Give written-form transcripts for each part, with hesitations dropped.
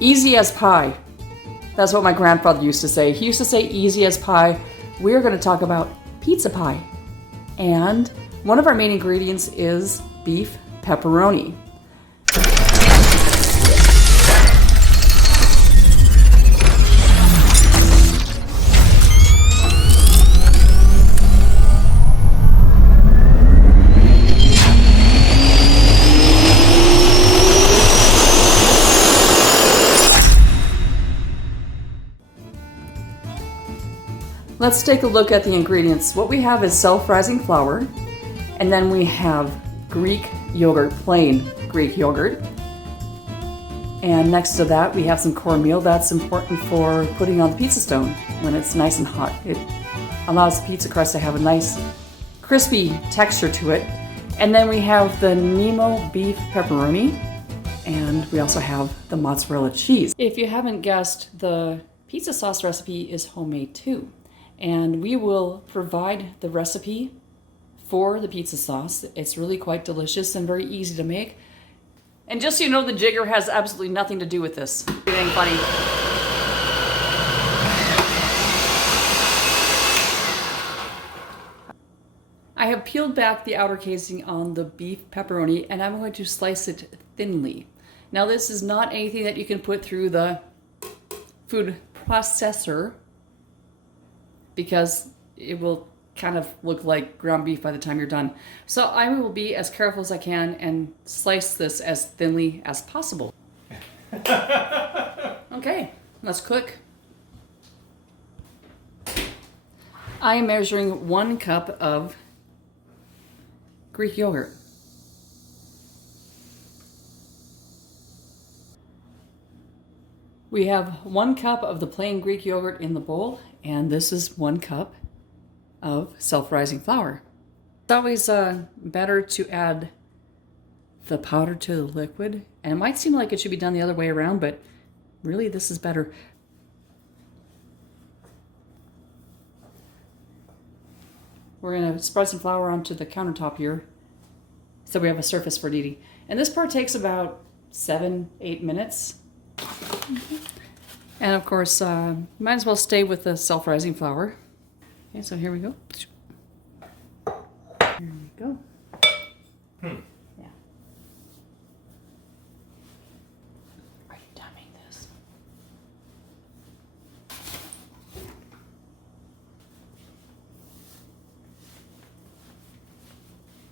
Easy as pie. That's what my grandfather used to say. He used to say easy as pie. We're going to talk about pizza pie. And one of our main ingredients is beef pepperoni. Let's take a look at the ingredients. What we have is self-rising flour, and then we have Greek yogurt, plain Greek yogurt. And next to that, we have some cornmeal. That's important for putting on the pizza stone when it's nice and hot. It allows the pizza crust to have a nice crispy texture to it. And then we have the Nemo beef pepperoni, and we also have the mozzarella cheese. If you haven't guessed, the pizza sauce recipe is homemade too. And we will provide the recipe for the pizza sauce. It's really quite delicious and very easy to make. And just so you know, the jigger has absolutely nothing to do with this. Anything funny? I have peeled back the outer casing on the beef pepperoni, and I'm going to slice it thinly. Now, this is not anything that you can put through the food processor, because it will kind of look like ground beef by the time you're done. So I will be as careful as I can and slice this as thinly as possible. Okay, let's cook. I am measuring 1 cup of Greek yogurt. We have 1 cup of the plain Greek yogurt in the bowl, and this is 1 cup of self-rising flour. It's always better to add the powder to the liquid, and it might seem like it should be done the other way around, but really this is better. We're going to spread some flour onto the countertop here so we have a surface for kneading. And this part takes about 7-8 minutes. And of course, might as well stay with the self-rising flour. Okay, so here we go. Here we go. Yeah. Are you timing this?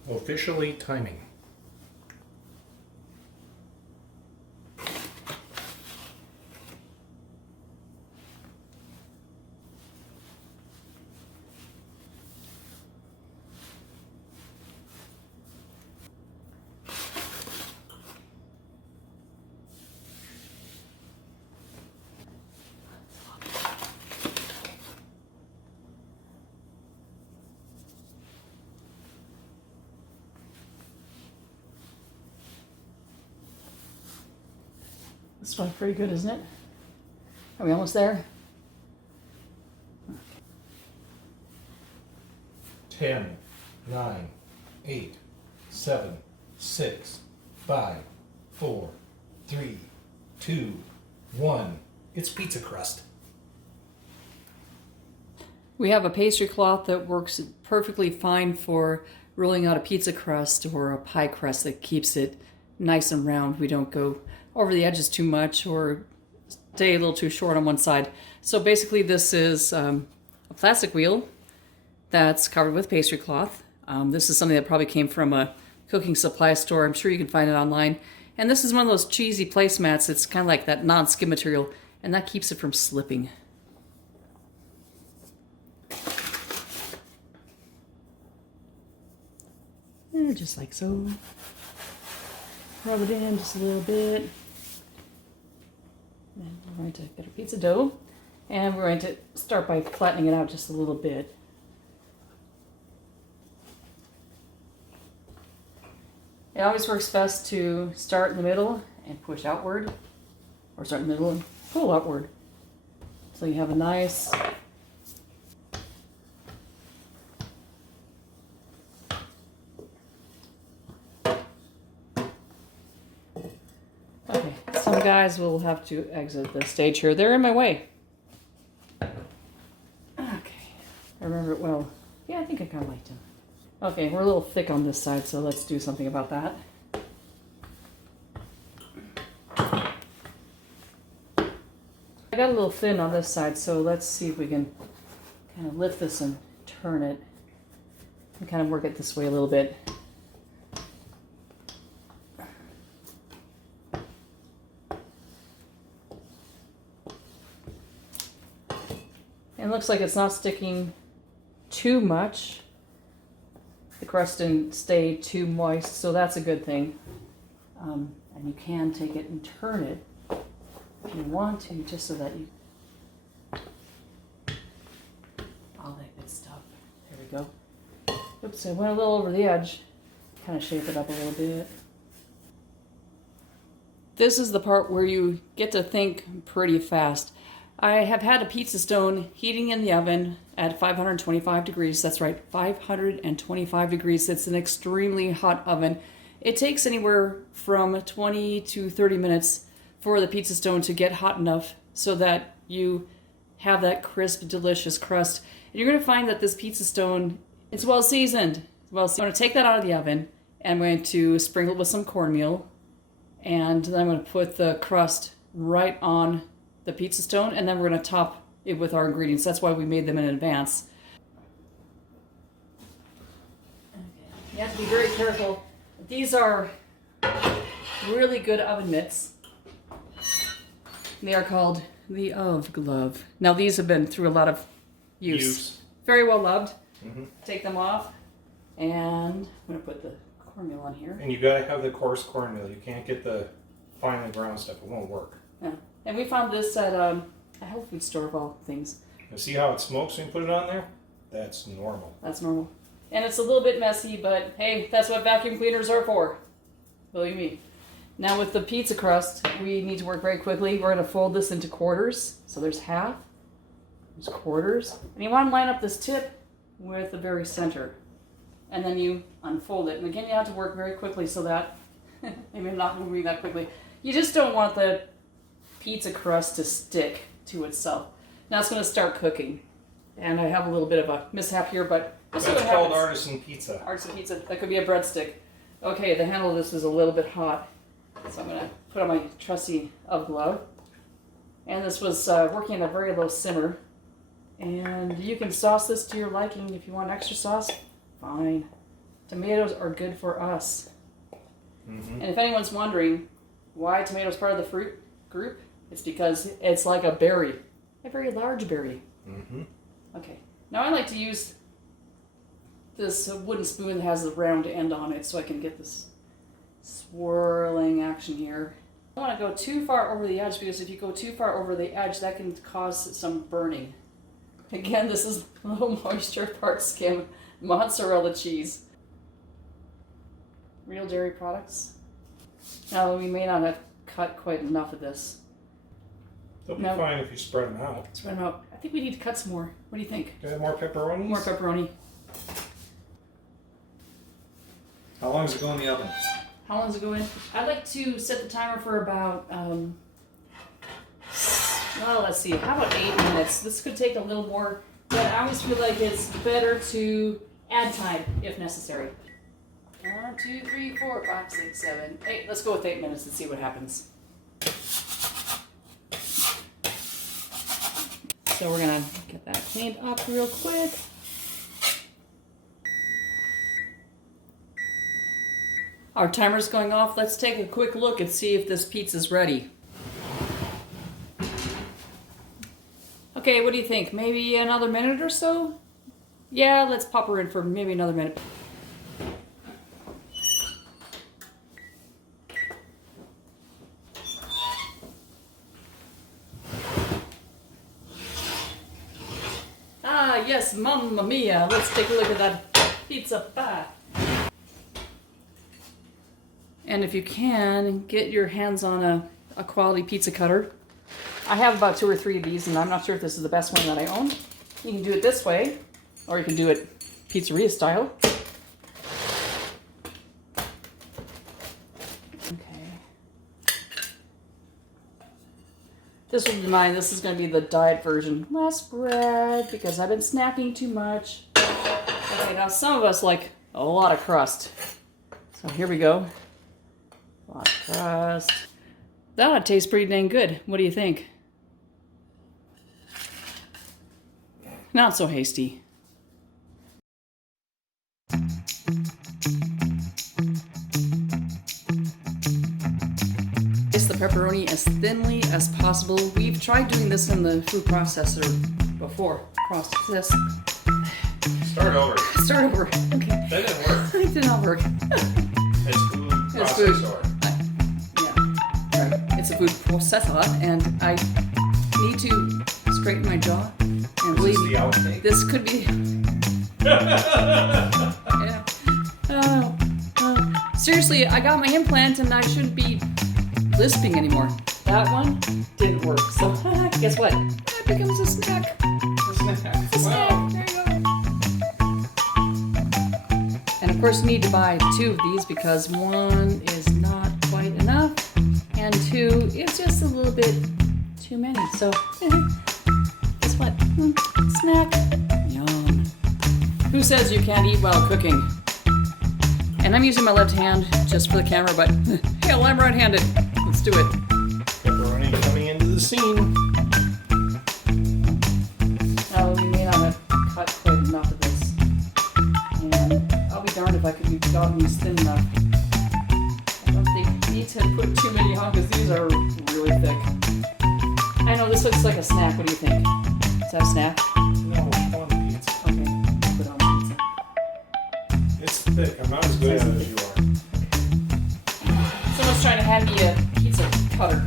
Officially timing. This one's pretty good, isn't it? Are we almost there? 10, 9, 8, 7, 6, 5, 4, 3, 2, 1. It's pizza crust. We have a pastry cloth that works perfectly fine for rolling out a pizza crust or a pie crust that keeps it nice and round. We don't go over the edges too much or stay a little too short on one side. So basically this is a plastic wheel that's covered with pastry cloth. This is something that probably came from a cooking supply store. I'm sure you can find it online. And this is one of those cheesy placemats. It's kind of like that non-skid material, and that keeps it from slipping. And just like so. Rub it in just a little bit. Then we're going to get our pizza dough, and we're going to start by flattening it out just a little bit. It always works best to start in the middle and push outward, or start in the middle and pull outward. So you have a nice guys will have to exit the stage here. They're in my way. Okay. I remember it well. Yeah, I think I kind of liked him. Okay, we're a little thick on this side, so let's do something about that. I got a little thin on this side, so let's see if we can kind of lift this and turn it and kind of work it this way a little bit. And it looks like it's not sticking too much. The crust didn't stay too moist, so that's a good thing. And you can take it and turn it if you want to, just so that you... all that good stuff. There we go. Oops, I went a little over the edge. Kind of shape it up a little bit. This is the part where you get to think pretty fast. I have had a pizza stone heating in the oven at 525 degrees. That's right, 525 degrees. It's an extremely hot oven. It takes anywhere from 20 to 30 minutes for the pizza stone to get hot enough so that you have that crisp, delicious crust. And you're going to find that this pizza stone is well seasoned. I'm going to take that out of the oven, and I'm going to sprinkle it with some cornmeal, and then I'm going to put the crust right on the pizza stone, and then we're going to top it with our ingredients. That's why we made them in advance. Okay. You have to be very careful. These are really good oven mitts. They are called the Of Glove. Now these have been through a lot of use. Very well loved. Mm-hmm. Take them off, and I'm going to put the cornmeal on here. And you got to have the coarse cornmeal. You can't get the finely ground stuff. It won't work. Yeah. And we found this at a health food store of all things. You see how it smokes when you put it on there? That's normal. That's normal. And it's a little bit messy, but hey, that's what vacuum cleaners are for. Believe me. Now with the pizza crust, we need to work very quickly. We're going to fold this into quarters. So there's half, there's quarters. And you want to line up this tip with the very center. And then you unfold it. And again, you have to work very quickly so that, maybe I'm not moving that quickly. You just don't want the pizza crust to stick to itself. Now it's going to start cooking. And I have a little bit of a mishap here, but that's called artisan pizza. Artisan pizza. That could be a breadstick. Okay, the handle of this is a little bit hot. So I'm going to put on my trusty Of Glove. And this was working at a very low simmer. And you can sauce this to your liking. If you want extra sauce, fine. Tomatoes are good for us. Mm-hmm. And if anyone's wondering why tomatoes part of the fruit group, it's because it's like a berry. A very large berry. Mm-hmm. Okay. Now I like to use this wooden spoon that has a round end on it so I can get this swirling action here. I don't want to go too far over the edge, because if you go too far over the edge, that can cause some burning. Again, this is low moisture, part skim, mozzarella cheese. Real dairy products. Now, we may not have cut quite enough of this. They'll be fine if you spread them out. Spread them out. I think we need to cut some more. What do you think? Do you have more pepperoni? More pepperoni. How long does it go in the oven? How long does it go in? I like to set the timer for about, well, let's see, how about 8 minutes? This could take a little more, but I always feel like it's better to add time if necessary. 1, 2, 3, 4, 5, 6, 7, 8. Let's go with 8 minutes and see what happens. So we're gonna get that cleaned up real quick. Our timer's going off. Let's take a quick look and see if this pizza's ready. Okay, what do you think? Maybe another minute or so? Yeah, let's pop her in for maybe another minute. Ah, yes, mamma mia. Let's take a look at that pizza pie. And if you can, get your hands on a quality pizza cutter. I have about 2 or 3 of these, and I'm not sure if this is the best one that I own. You can do it this way, or you can do it pizzeria style. Okay. This will be mine. This is going to be the diet version. Less bread because I've been snacking too much. Okay, now some of us like a lot of crust. So here we go. A lot of crust. That ought to taste pretty dang good. What do you think? Not so hasty. Slice the pepperoni as thinly as possible. We've tried doing this in the food processor before. Process. Start over. Start over. Okay. That didn't work. It did not work. It's food It's food. processor. Yeah. Right. It's a food processor, and I need to straighten my jaw. And believe Is this the outtake? this could be. Yeah. Seriously, I got my implant, and I shouldn't be lisping anymore. That one didn't work. So guess what? That becomes a snack. It's a snack. Wow. There you go. And of course, you need to buy 2 of these because 1 is not quite enough, and 2 is just a little bit too many. So, guess what? Snack. Yum. Who says you can't eat while cooking? And I'm using my left hand just for the camera, but hell, I'm right-handed. Let's do it. Pepperoni coming into the scene. Oh, we may not have cut quite enough of this. And I'll be darned if I could have gotten these thin enough. I don't think we need to put too many on because these are really thick. I know this looks like a snack. What do you think? Is that a snack? No, on the pizza. Okay, put it on the pizza. It's thick. I'm not as good at it as you are. Someone's trying to hand me a pizza cutter.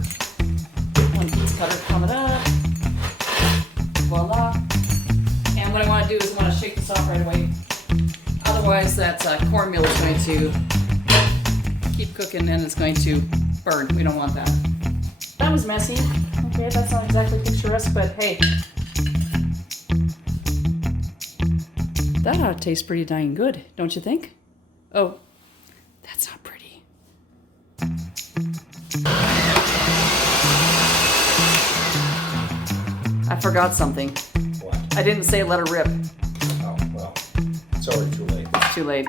One pizza cutter coming up. Voila. And what I want to do is I want to shake this off right away. Otherwise, that cornmeal is going to keep cooking and it's going to burn. We don't want that. That was messy. Okay, that's not exactly picturesque, but hey. That ought to taste pretty dang good, don't you think? Oh, that's not pretty. I forgot something. What? I didn't say let her rip. Oh, well. It's already too late. It's too late.